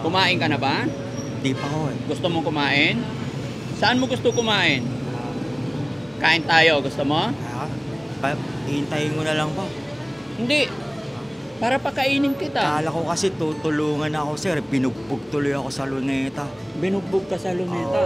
Kumain ka na ba? Di pa ako eh. Gusto mong kumain? Saan mo gusto kumain? Kain tayo, gusto mo? Iintayin mo na lang ba? Hindi. Para pakainin kita. Kala ko kasi tutulungan ako sir. Binugbog tuloy ako sa luneta. Binugbog ka sa luneta.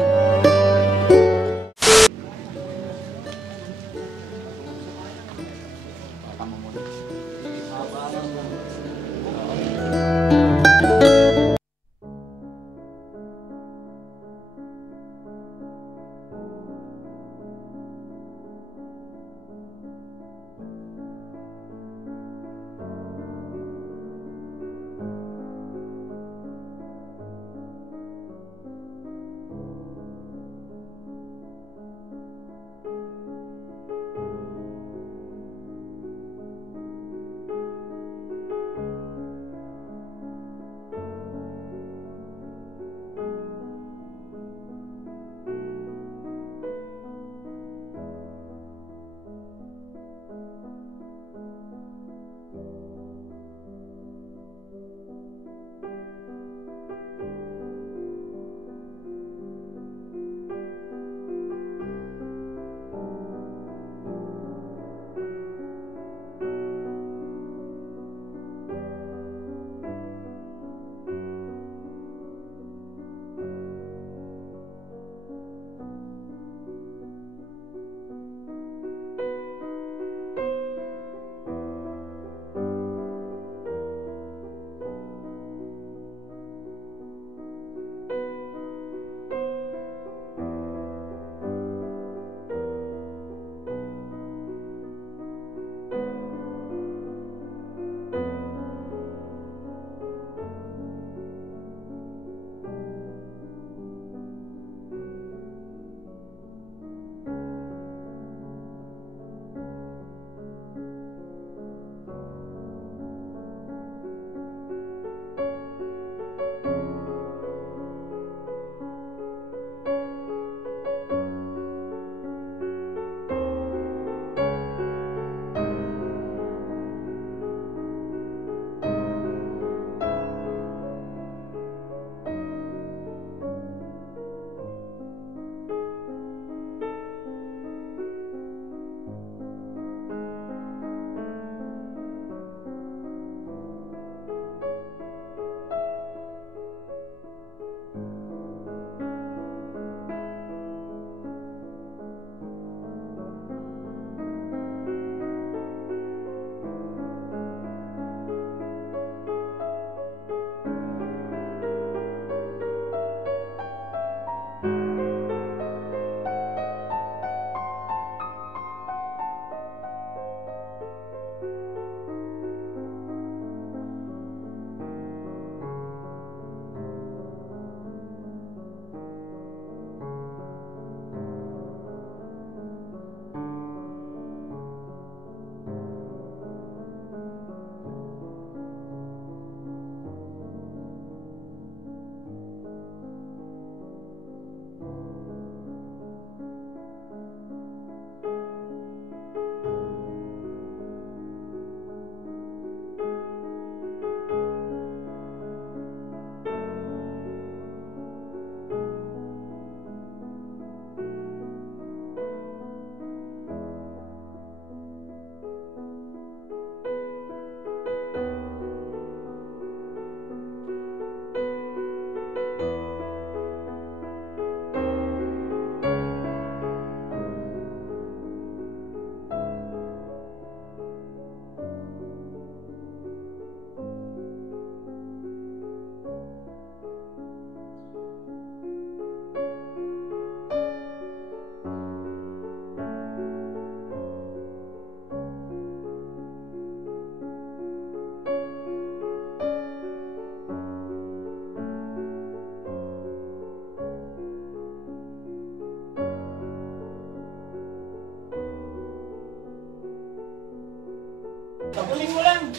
Sabulin mo lang.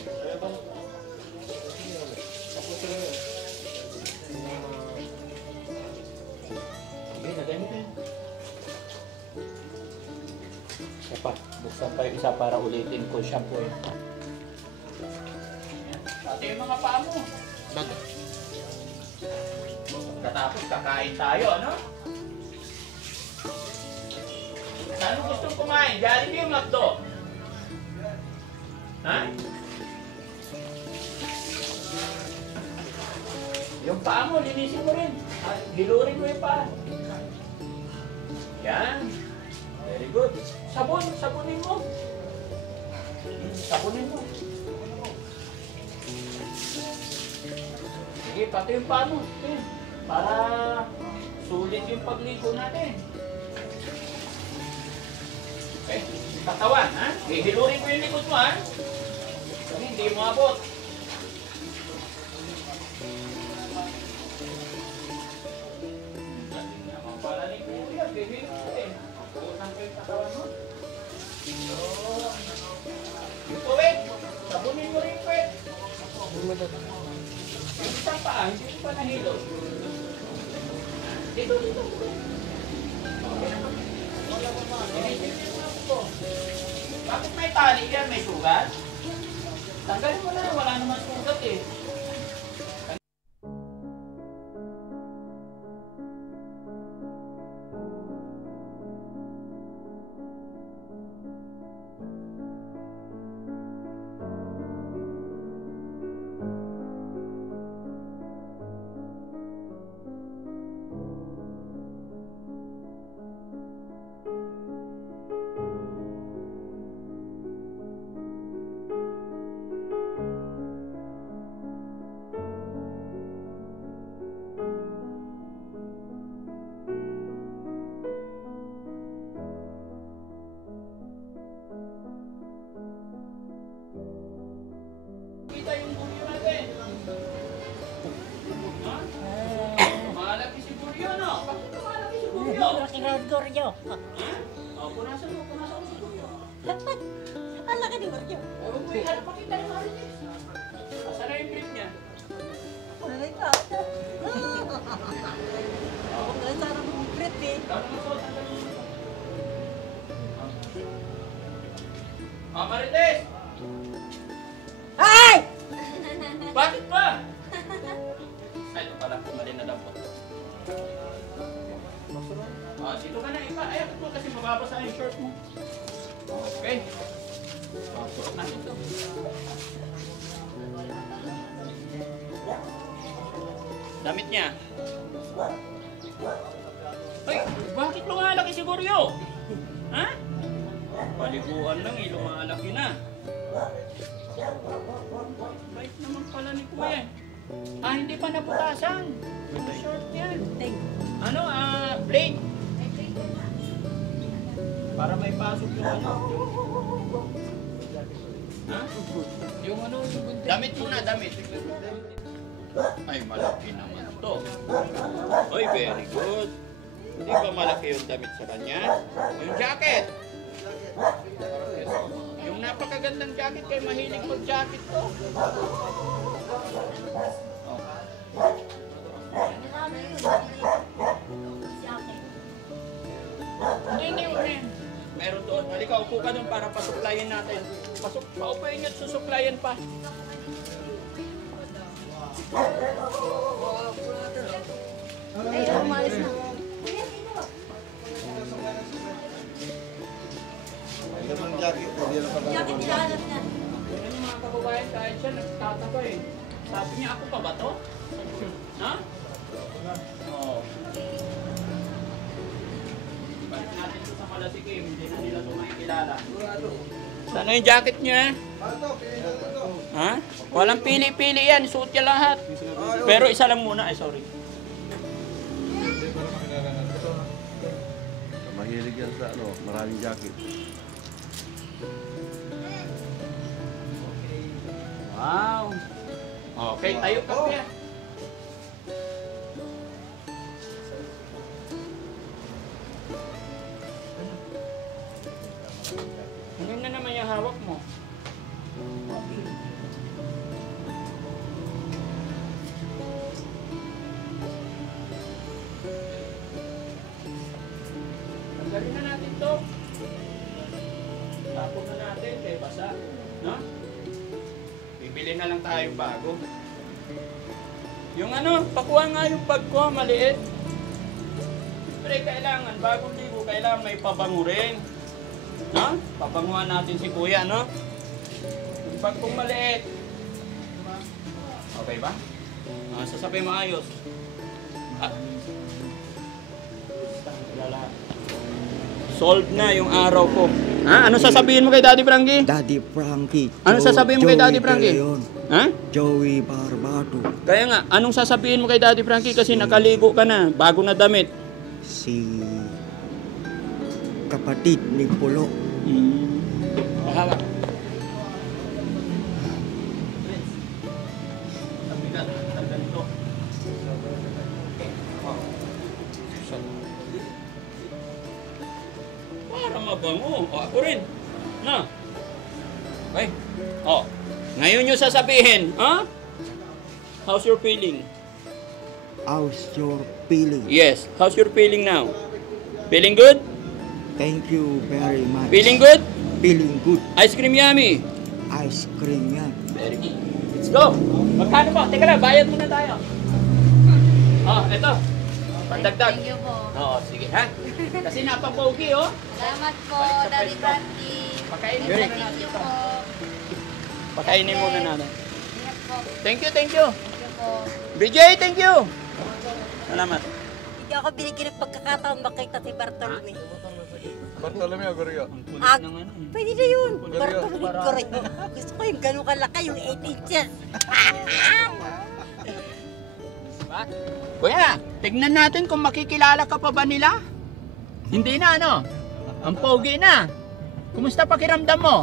Dapat buksan pa yung isa para ulitin ko shampoo eh. Dati yung mga paa mo. Bakit? pagkatapos kakain tayo, ano? Saan mo gustong kumain? Jollibee o McDo? Ha? Yung paa mo, linisin mo rin. Hilurin mo yung paa. Yan. Very good. Sabunin mo. Sabunin mo. Sige, pati yung paa mo. Okay. Para sulit yung pagligo natin. Okay, katawan, ha? Hihilurin ko yung likod mo, ha? Kasi hindi mo abot. Yung puwet, sabunin mo rin yung puwet. Yung isang paa, hindi mo pa nahilo. Dito. Bakit may tali yan? May sugat? Tanggalin mo na, wala naman sugat eh. Kita yung buryo natin. Ha? Malaki si buryo, no? Bakit malaki si buryo? Laki ng Goryo. Ha? O, punasan mo si buryo. Ang laki ni Goryo. Huwag mo yung pakita ni Marites. Asan na yung grip niya? Nalay ka. Nalay sana mong grip eh. Gano'n mo suot ang ganun. Marites! Ay! Bakit ba? Ay, ito pala, mali na daw po. Dito ka na, ipa-ayat mo kasi mababasa yung short mo. Okay. Suot natin ito. Damit niya. Ay, bakit lumalaki si Goryo? Ha? Paliguan lang eh, lumalaki na. Bait naman pala ni Kuya. Hindi pa naputasan. Yung short yan. Ano, blade. Para may pasok yung ano. Ha? Yung ano, damit muna, damit. Ay, malaki naman to. Oy, very good. Hindi ba malaki yung damit sa kanya? Yung jacket. Yung napakagandang jacket, kay mahilig mag-jacket to. Hindi. Meron doon. Halika, upo ka doon para pasuklayin natin. Paupuin nyo at susuklayin pa. Ay, umalis na. Jacket nilahanap niya. Yan yung mga kababayan, kahit siya nagtataka eh. Sabi niya, ako pa ba to? Ha? Oo. Balik natin ito sa Malasikim, hindi na nila ito makikilala. Sana yung jacket niya? Ha? Walang pili-pili yan, suot niya lahat. Pero isa lang muna, ay sorry. Mahilig yan sa ano, maraming jacket. Wow! Okay, tayo ka kuya. Ano na naman yung hawak mo? Tanggalin na natin to. Tapon na natin, kaya basa. No? Bibili na lang tayo bago. Yung ano, pakuha nga yung bag ko, maliit. Siyempre, kailangan, bagong ligo, kailangan may pabango rin. No? Pabanguhan natin si kuya, no? Yung bag kong maliit. Okay ba? Sasabay maayos. Solved na yung araw ko. Ha? Ano sasabihin mo kay Daddy Frankie? Daddy Frankie. Ano sasabihin mo kay Daddy Frankie? De Leon, Ha? Joey Barbado. Kaya nga, anong sasabihin mo kay Daddy Frankie kasi nakaligo ka na, bago na damit? Si kapatid ni Pulo. Hawak. Tabigat, ganito. Para mabango. O, ako rin. Na. Okay. O. Ngayon nyo sasabihin, ha? How's your feeling? How's your feeling? Yes. How's your feeling now? Feeling good? Thank you very much. Feeling good? Feeling good. Ice cream yummy. Ice cream yan. Very good. Let's go. Magkano po? Teka lang, bayad muna tayo. Oh, eto. Pandagdag. Thank you po. Oo, sige ha. Kasi napapogi, oh. Salamat po, Daddy Frankie. Pakainin Thank muna natin you ito. po. Pakainin muna natin. Ingat po. Thank you, thank you. Thank you po. BJ, thank you. Salamat. Hindi ako binigyan ng pagkakataon makita si Bartolome. Bartolomeo Gorio. Ang kulit Ah, ng ano eh. pwede na yun. Gorio. Bartolome Gorio. Gusto ko yung gano'ng kalaki, yung 8 inches. Diba? Kuya, tignan natin kung makikilala ka pa ba nila. Hindi na, ano? Ang pogi na. Kumusta pakiramdam mo?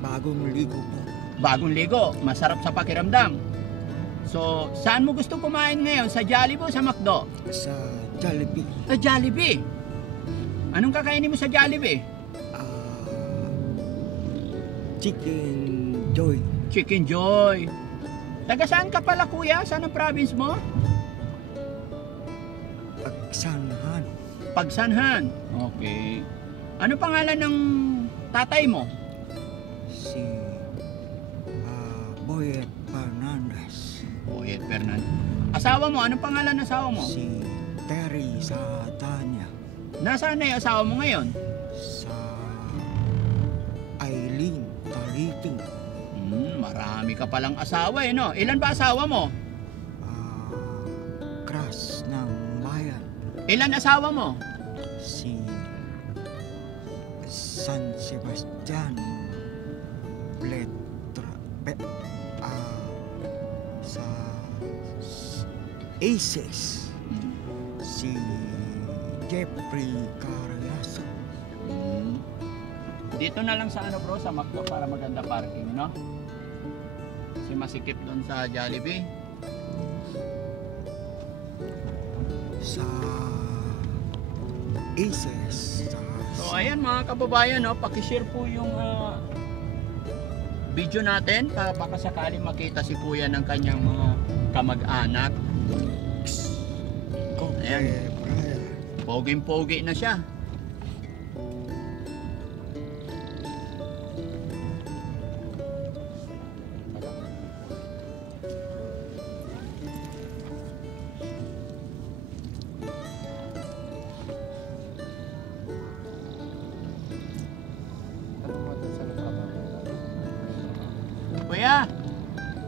Bagong ligo po. Bagong ligo, masarap sa pakiramdam. So, saan mo gusto kumain ngayon? Sa Jollibee o sa McDo? Sa Jollibee. Sa Jollibee. Anong kakainin mo sa Jollibee? Chicken Joy. Chicken Joy. Taga saan ka pala kuya? Saan ang province mo? Pagsanhan. Pagsanhan. Okay. Ano pangalan ng tatay mo? Si Boyet Fernandez. Boyet Fernandez. Asawa mo, anong pangalan ng asawa mo? Si Terry Satanya. Nasaan na yung asawa mo ngayon? Sa Eileen Taliting. Marami ka palang asawa eh, no? Ilan ba asawa mo? Crush ng Bayan. Ilan asawa mo? Si San Sebastian sa Aces. Si Jeffrey Carayaso. Dito na lang sa ano bro, sa McDo para maganda parking, no? Kasi masikip doon sa Jollibee. Sa Aces. So ayan mga kababayan, no, paki-share po yung video natin para baka sakali makita si kuya ng kanyang mga kamag-anak. Ayan. Poging-pogi na siya.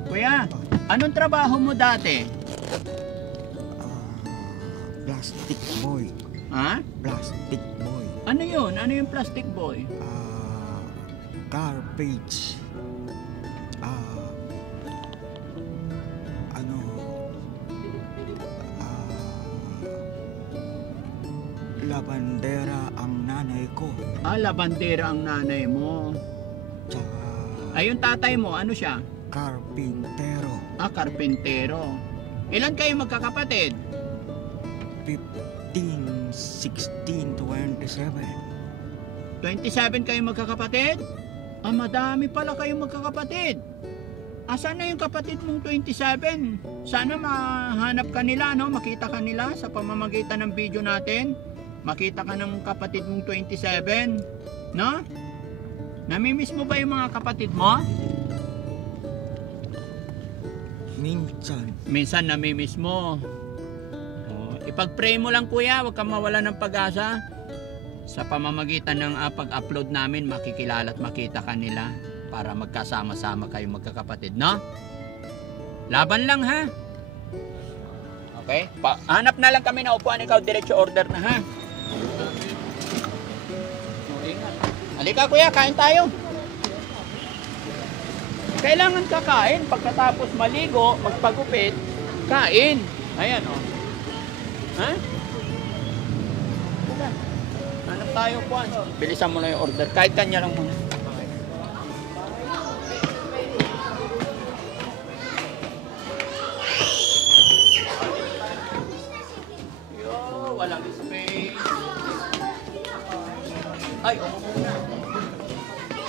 Kuya, anong trabaho mo dati? Plastic boy. Ha? Plastic boy. Ano yun? Ano yung plastic boy? Garbage. Labandera ang nanay ko. Labandera ang nanay mo. Tsaka Yung tatay mo, ano siya? karpintero. Karpintero. Ilan kayo magkakapatid? 15, 16, 27. 27 kayo magkakapatid? Madami pala kayo magkakapatid. Asan na yung kapatid mong 27? Sana mahanap ka nila, no? Makita ka nila sa pamamagitan ng video natin. Makita ka ng kapatid mong 27, no? Namimiss mo ba yung mga kapatid mo? Minsan. Minsan namimiss mo. Oh, ipag-pray mo lang kuya, huwag kang mawala ng pag-asa. Sa pamamagitan ng pag-upload namin, makikilala at makita ka nila para magkasama-sama kayo magkakapatid, no? Laban lang ha. Okay? Hanap na lang kami na upuan, ikaw diretso order na ha. Halika kuya, kain tayo. Kailangan kakain pagkatapos maligo, magpagupit, kain. Ayan o. Ha? Hanap tayo upuan. Bilisan mo na yung order. Kahit kanya lang muna. Walang space. Ay, upo muna.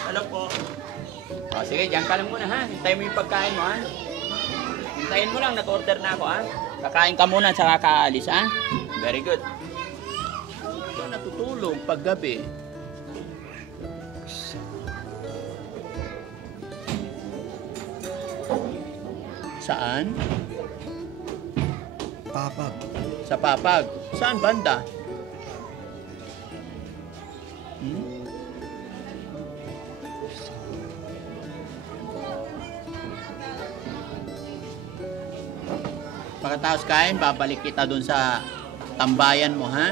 Alam po. O, sige, dyan ka lang muna ha. Hintayin mo yung pagkain mo ha. Hintayin mo lang, nag-order na ako ha. Kakain ka muna at saka kaalis ha. Very good. Ito natutulog pag gabi. Saan? Papag. Sa Papag. Saan banda? Pagkatapos kain, babalik kita dun sa tambayan mo, ha?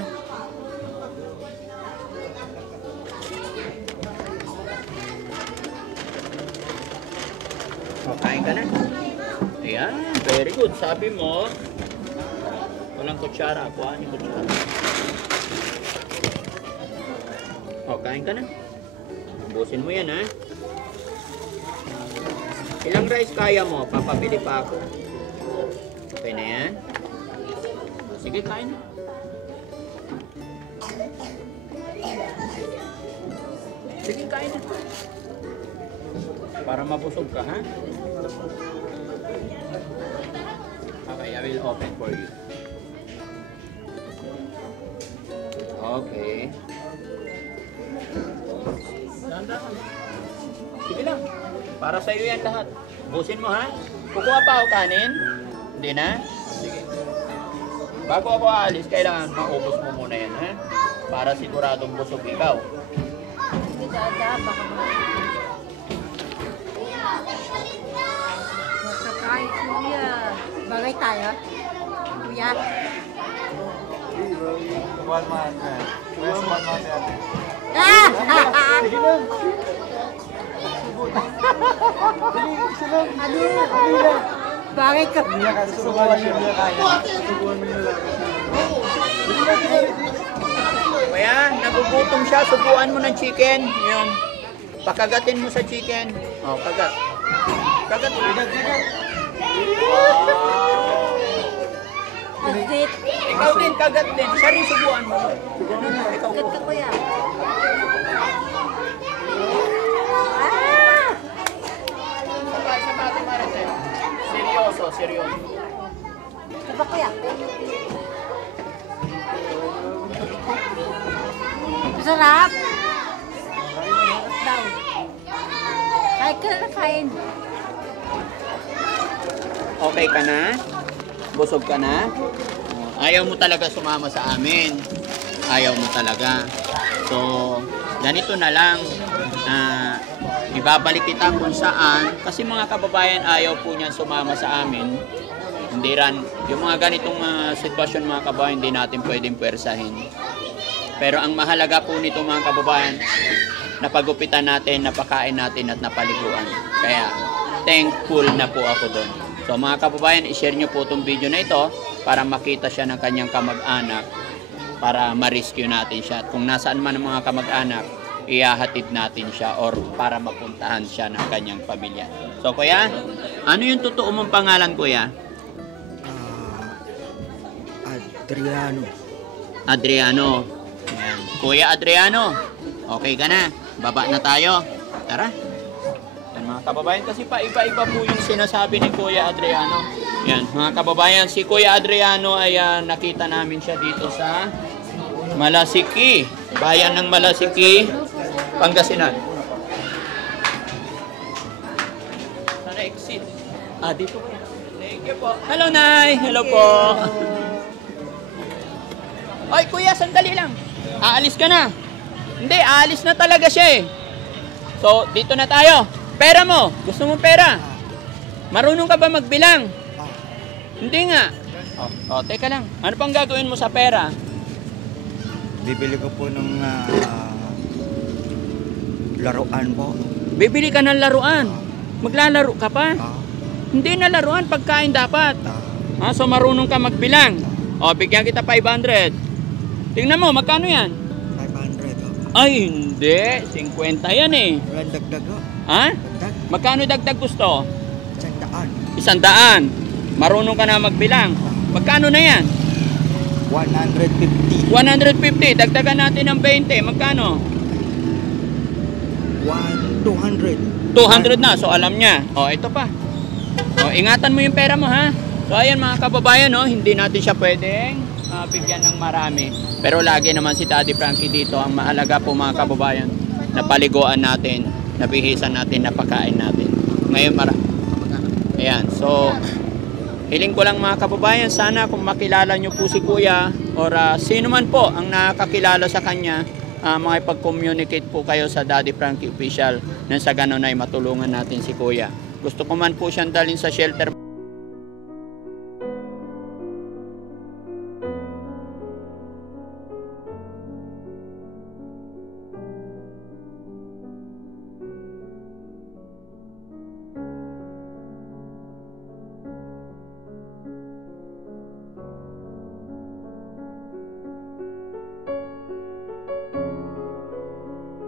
O, kain ka na. Ayan, very good. Sabi mo, walang kutsara. Kuhaan yung kutsara. O, kain ka na. Ubusin mo yan, ha? Ilang rice kaya mo? Papabili pa ako. Okay na yan? Sige, kain na. Sige, kain na. Para mabusog ka, ha? Okay, I will open for you. Okay. Sige lang. Para sa iyo yan lahat. Busin mo, ha? Kukuha pa ako kanin? Hindi na? Sige. Bago ako aalis, kailangan maubos mo muna yan, ha? Para siguradong busog ikaw. Kakain, kuya. Bagay tayo? Kuya? One man. Best one man yan. Ah! Sige lang. Ano? Bagay ka. Hindi ka susubukan niya niya kaya. Susubukan mo niya lang. Kaya, nagugutom siya, subuan mo ng chicken. Yun. Pakagatin mo sa chicken. O, kagat. Kagat. Asit. Ikaw din, kagat din. Siya rin subuan mo. Ikaw Gat po. ka, kuya. Sa pati Marites. Seryoso, seryoso. Diba, kuya? Masarap. Masarap daw. Kain ka na, kain. Okay ka na? Busog ka na? Ayaw mo talaga sumama sa amin. Ayaw mo talaga. So, ganito na lang. Ibabalik kita kung saan. Kasi mga kababayan, ayaw po niyan sumama sa amin. Hindi ran. Yung mga ganitong sitwasyon mga kababayan, hindi natin pwedeng pwersahin. Pero ang mahalaga po nito mga kababayan, napagupitan natin, napakain natin at napaliguan. Kaya, thankful na po ako doon. So mga kababayan, i-share nyo po itong video na ito para makita siya ng kanyang kamag-anak para ma-rescue natin siya. At kung nasaan man ang mga kamag-anak, ihahatid natin siya or para mapuntahan siya ng kanyang pamilya. So kuya, ano yung totoo mong pangalan kuya? Adriano. Adriano. Ayan. Kuya Adriano, okay ka na? Baba na tayo. Tara. Yan mga kababayan, kasi pa iba-iba po yung sinasabi ni Kuya Adriano. Yan, mga kababayan, si Kuya Adriano ay nakita namin siya dito sa Malasiki, bayan ng Malasiki, Pangasinan. Sana exit. Dito po. Thank you po. Hello, Nay. Hello po. Oy, kuya, sandali lang. Aalis ka na. Hindi, aalis na talaga siya eh. So, dito na tayo. Pera mo. Gusto mo pera? Marunong ka ba magbilang? Hindi nga. Teka lang. Ano pang gagawin mo sa pera? Bibili ko po ng laruan po. Bibili ka ng laruan. Maglalaro ka pa? Ah, Hindi na laruan, pagkain dapat. ah, So marunong ka magbilang. Bigyan kita 500. Tingnan mo, magkano yan? 500 oh. Ay, hindi. 50 yan eh. Walang dagdag oh. Ha? Dagdag, Magkano dagdag gusto? 100. 100. Marunong ka na magbilang. Magkano na yan? 150. 150. Dagdagan natin ng 20. Magkano? 200. 200 na. So alam niya. Ito pa. Ingatan mo yung pera mo ha. So ayan mga kababayan, hindi natin siya pwedeng bigyan ng marami. Pero lagi naman si Daddy Frankie dito. Ang mahalaga po mga kababayan, napaliguan natin, nabihisan natin, napakain natin. Ngayon ayan. So hiling ko lang mga kababayan, sana kung makilala nyo po si Kuya or sino man po ang nakakilala sa kanya, makipag-communicate po kayo sa Daddy Frankie Official nang sa ganun ay matulungan natin si Kuya. Gusto ko man po siyang dalhin sa shelter